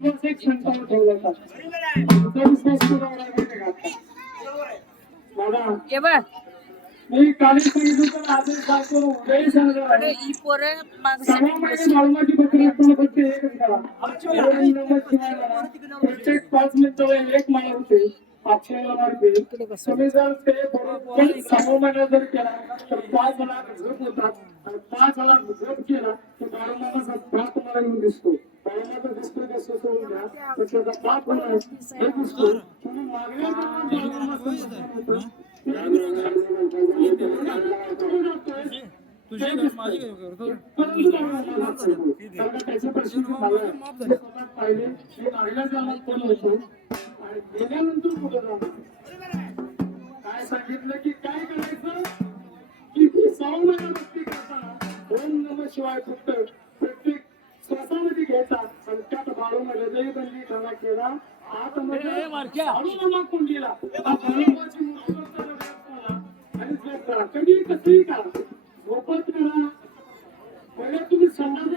एक क्षणपणे ठेवला होता. तुमचा विश्वास पुरवला माहिती का आता? दादा, मी काली सांगितलं आदेश दाखवून उदय सांगतो सहा महिने मालमाची बकरी आपण फक्त एकच करा. प्रत्येक 5 मिनिटाला एक माळ होते. अक्षयाला मारते. तुम्ही जर ते बरोबर 6 महिना जर केला तर 5 लाख झोप होतात आणि 5 लाख झोप केला तर बाळूमामाचा बाप तुम्हाला येऊन दिसतो. बाळूमाचा दिसतो दिसतो सोडून द्या तर त्याचा बाप होणार हे दिसतो. तुम्ही मागण्या बाळूमामा त्याच्या परिस्थिती पाहिले मागल्या जाणार कोण होतो आणि गेल्यानंतर कुठं जाणार काय सांगितलं की काय करायचं की 6 महिना भक्ती करताना ओम नमः शिवाय फक्त प्रत्येक श्वासामध्ये घ्यायचा आणि त्यात बाळूमाला हृदयबंदी ठेवला केला आतमध्ये कुंडीला बाळूमाची मूर्ती आणि झोप करा कधी कसंही करा झोपत करा पहिले तुम्ही संडास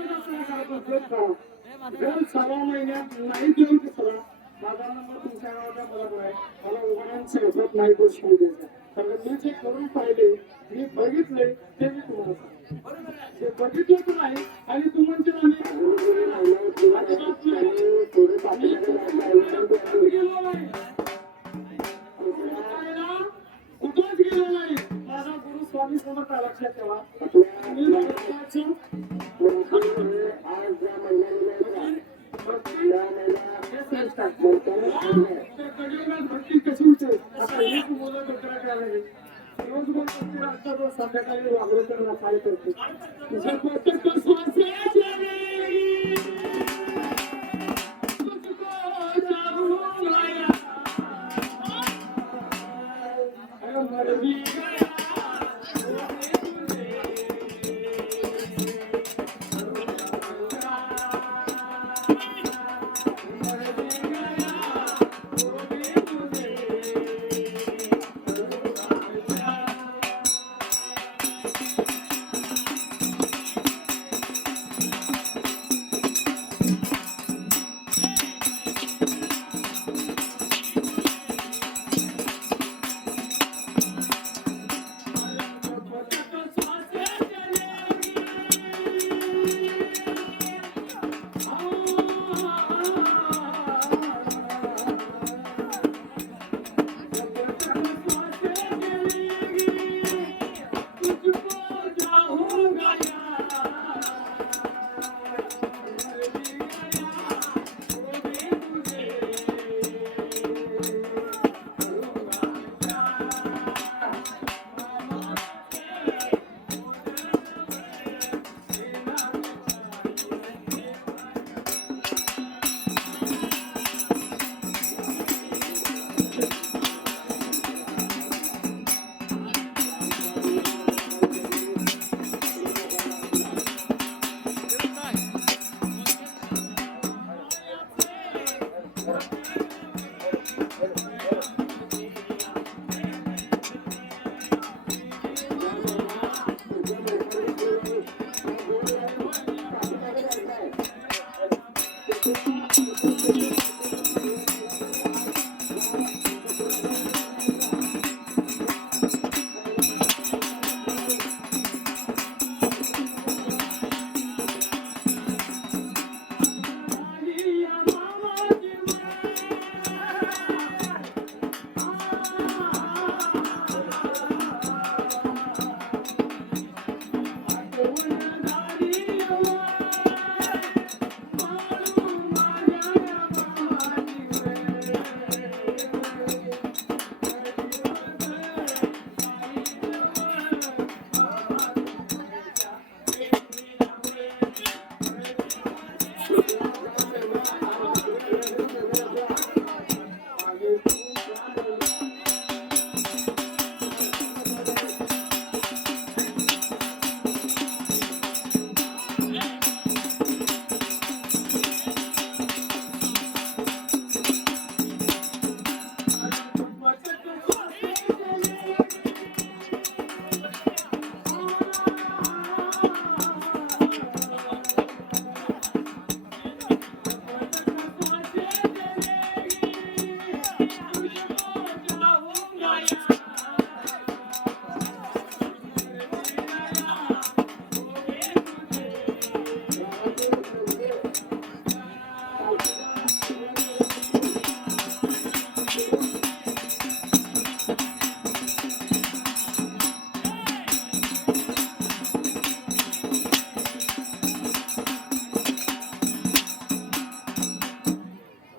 झोप करा जर 6 महिन्यात नाही देऊ दुसरा माझा नंबर तुमच्या गावाचा बरोबर आहे मला उघड्यांचं झोप नाही गोष्ट द्यायचा तर मी जे करून पाहिले मी बघितले ते मी तुम्हाला ते बघितलंच नाही आणि तू म्हणते कुठंच गेलो नाही माझा गुरु स्वामी समर्थ लक्षात ठेवा भक्ती कशी होते आता एक मुलं बकरा करायला रोज मग संध्याकाळी वागलं तर काय करते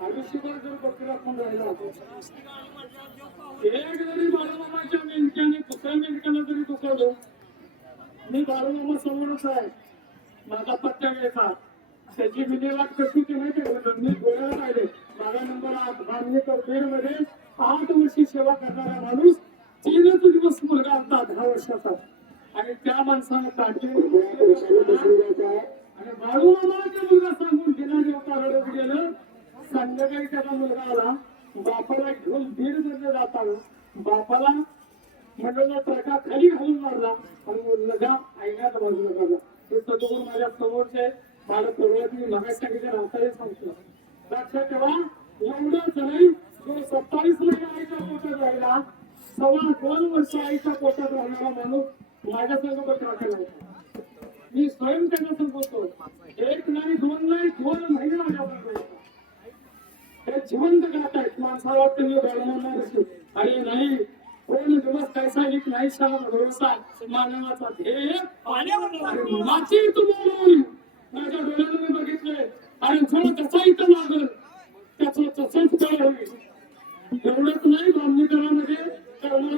आयुष्यभर जर बकरा कोण राहिला एक जरी बाळूमामाच्या मेंढक्याने दुसऱ्या मेंढक्याला जरी दुखवलं, मी बाळूमामा समोरच आहे, माझा पत्ता घ्यायचा, त्याची विल्हेवाट कशी ती माहिती आहे का? मी गोळ्याला पाहिले, माझा नंबर 8 बामणेकर बीड मध्ये 8 वर्षी सेवा करणारा माणूस, 3च दिवस मुलगा होता 10 वर्षाचा, आणि त्या माणसानं काढले आणि बाळूमामाचा मुलगा सांगून दिना देवता रडत गेलं. संध्याकाळी त्याचा मुलगा आला, बापाला घेऊन बीड मध्ये जाताना बापाला मंडळाचा तडका खाली घालून मारला आणि लगा ऐकण्यात बाजूला काढला. ते सदगुण माझ्या समोरचे मला परवाच मी मगाच सांगितलं राहता सांगतो. लक्षात ठेवा, एवढंच नाही, जो 27 महिने आईच्या पोटात राहिला, 2.25 वर्ष आईच्या पोटात राहणारा माणूस माझ्या संग बकरा केला. मी स्वयं त्यांना सांगतो, 1 नाही 2 नाही 2 महिने माझ्या हे जिवंत करत आहेत. माणसाला वाटतं मी बळवणार असतो, अरे नाही, कोण दिवस कैसा एक नाही शाळा भरोसा मानवाचा ध्येय माझी तू बोलून माझ्या डोळ्याने मी बघितलंय, आणि जो तसा इथं लागल त्याचं तसंच काय होईल. एवढंच नाही, बामणीकरामध्ये